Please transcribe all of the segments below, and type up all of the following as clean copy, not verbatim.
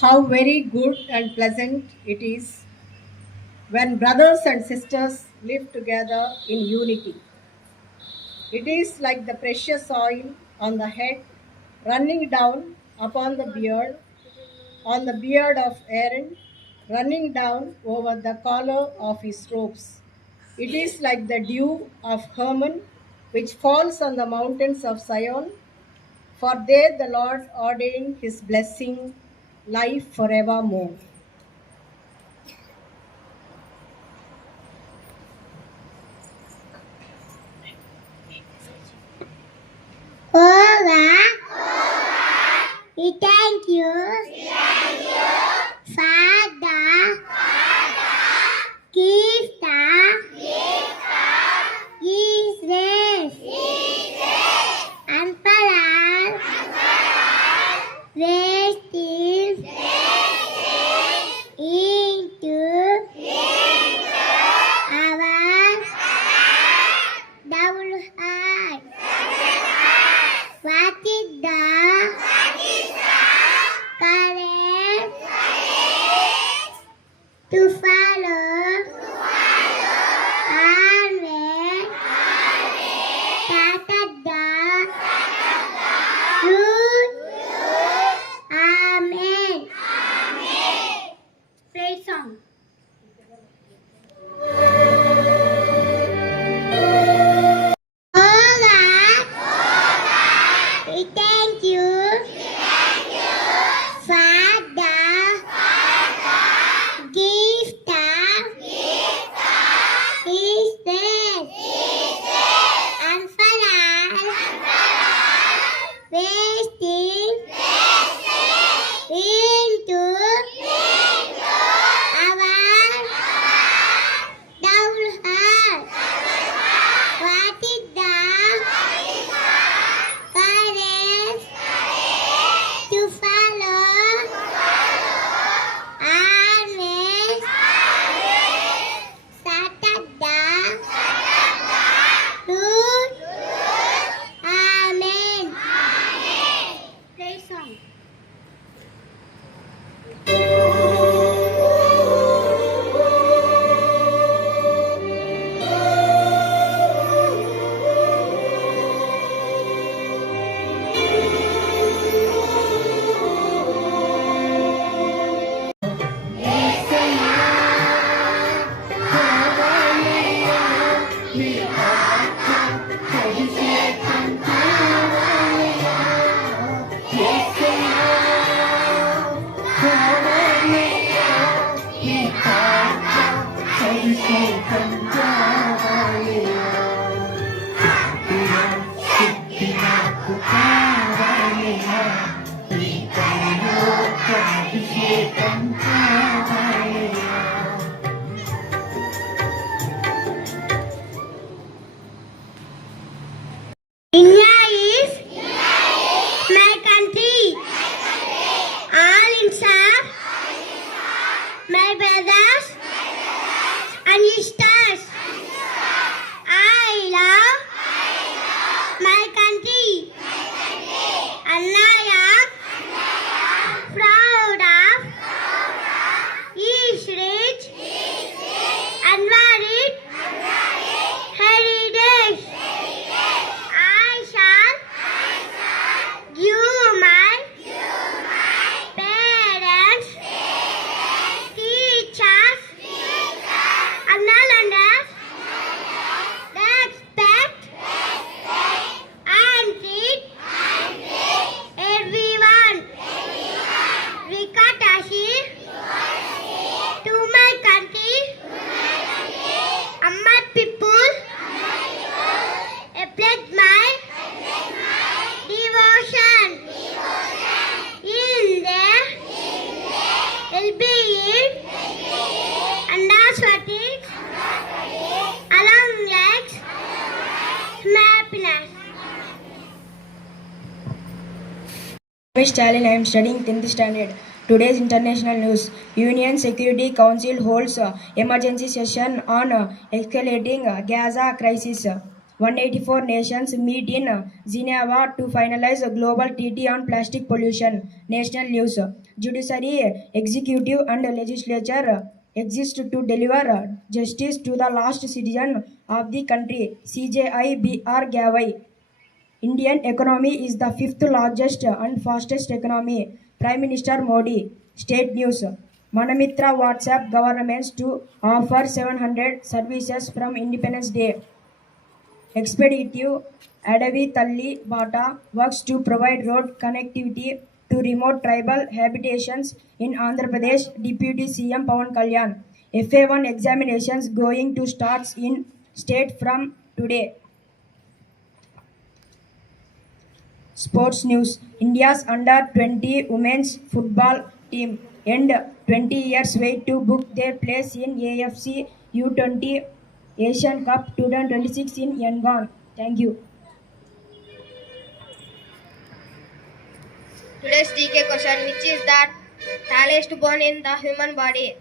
How very good and pleasant it is when brothers and sisters live together in unity. It is like the precious oil on the head running down upon the beard, on the beard of Aaron, running down over the collar of his robes. It is like the dew of Hermon, which falls on the mountains of Zion, for there the Lord ordained his blessing, life forevermore. Hola, we thank you, Father, Gifta, Jesus, and Father, resting into our double heart. What is the courage to follow always the truth? Amen. Praise song. Oh God, we thank you, Father, Gifta, Jesus, and Father, resting into our double heart. What is the courage to follow always Satada truth? Amen. Praise song. India is my country. All inside my brothers and sisters. I love my country, and I am proud of its rich and varied heritage. I shall give my parents, teachers, and all others respect and treat everyone courtesy to my country and my people. I pledge my devotion in their well-being and aesthetics along legs happiness. Stalin, I am studying 10th standard. Today's international news. Union Security Council holds emergency session on escalating Gaza crisis. 184 nations meet in Geneva to finalize a global treaty on plastic pollution. National news. judiciary, executive, and legislature exist to deliver justice to the last citizen of the country. CJIBR Gavai. Indian economy is the fifth largest and fastest economy. Prime Minister Modi. State news. Manamitra WhatsApp governments to offer 700 services from Independence Day. Expeditive Adavi Talli Bata works to provide road connectivity to remote tribal habitations in Andhra Pradesh. Deputy CM Pawan Kalyan. FA1 examinations going to start in state from today. Sports news. India's under-20 women's football team end 20 years wait to book their place in AFC U20 Asian Cup 2026 in Yangon. Thank you. Today's DK question: which is the tallest bone in the human body?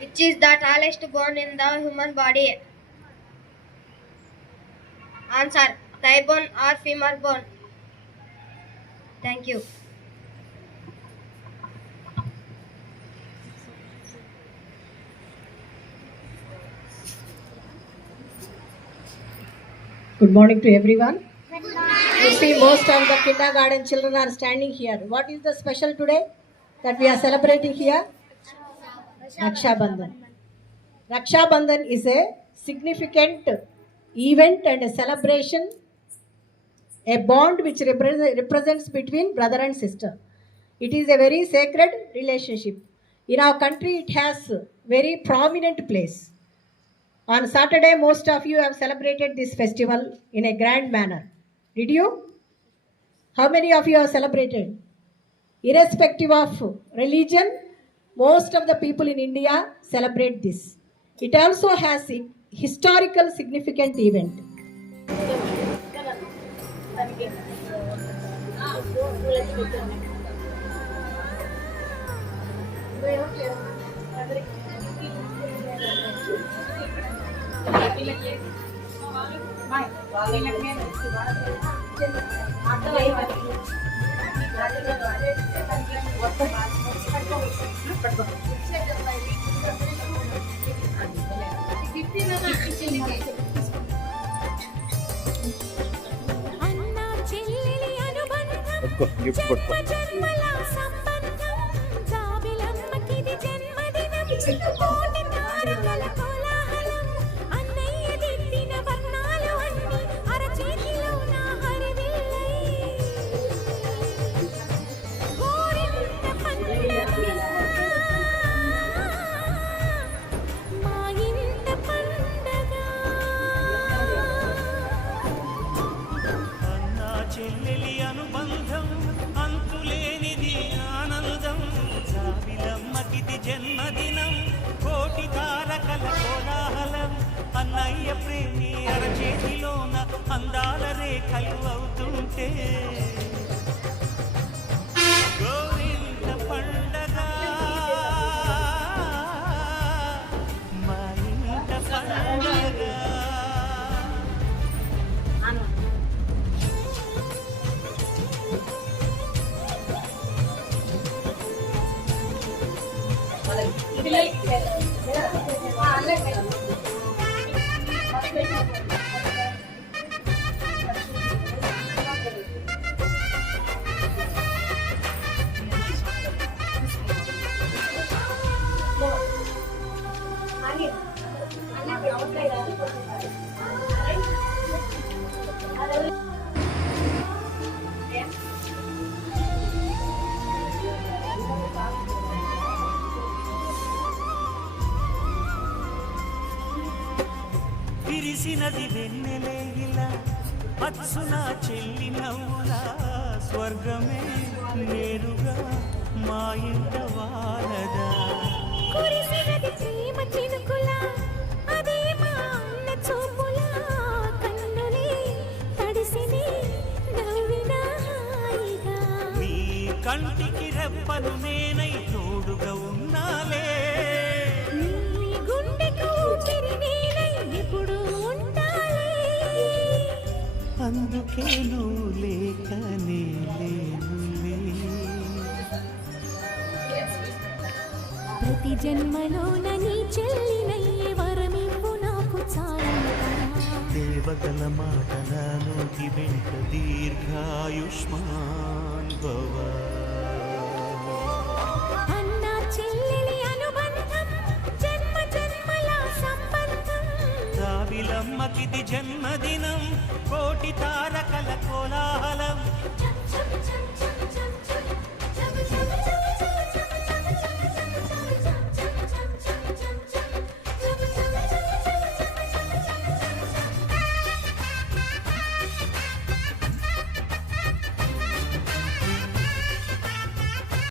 Which is the tallest bone in the human body? Answer: thigh bone or femur bone. Thank you. Good morning to everyone. You see, most of the kindergarten children are standing here. What is the special today that we are celebrating here? Raksha Bandhan. Raksha Bandhan is a significant event and a celebration, a bond which represents between brother and sister. It is a very sacred relationship. In our country, it has very prominent place. On Saturday, most of you have celebrated this festival in a grand manner. Did you? How many of you have celebrated? Irrespective of religion, most of the people in India celebrate this. It also has a historical significant event. విరిసినది వెన్నెలే ఇలా పచ్చున చెల్లి నవ్వులా స్వర్గమే నేరుగా మా ఇంట వారదా కురిసినది ప్రేమ చినుకులా అదే మా అన్న చూపులా కన్నులే తడిసిని నవ్విన హాయిగా నీ కంటికి రెప్పను నేనై తోడుగా ఉన్నాలే నీ గుండెకు ఊపిరి నేనై ఎప్పుడు ఉంటాలే అందుకే నువ్వు లేక నేను ప్రతి జన్మలోన నీ చెల్లినయ్యే వరమివ్వు నాకు చాలంట దేవతల మాటల నోటి వెంట దీర్ఘాయుష్మాన్ భవ అన్న చెల్లెలి అనుబంధం జన్మ జన్మల సంబంధం రావిలమ్మకిది జన్మదినం కోటి తారకల కోలాహలం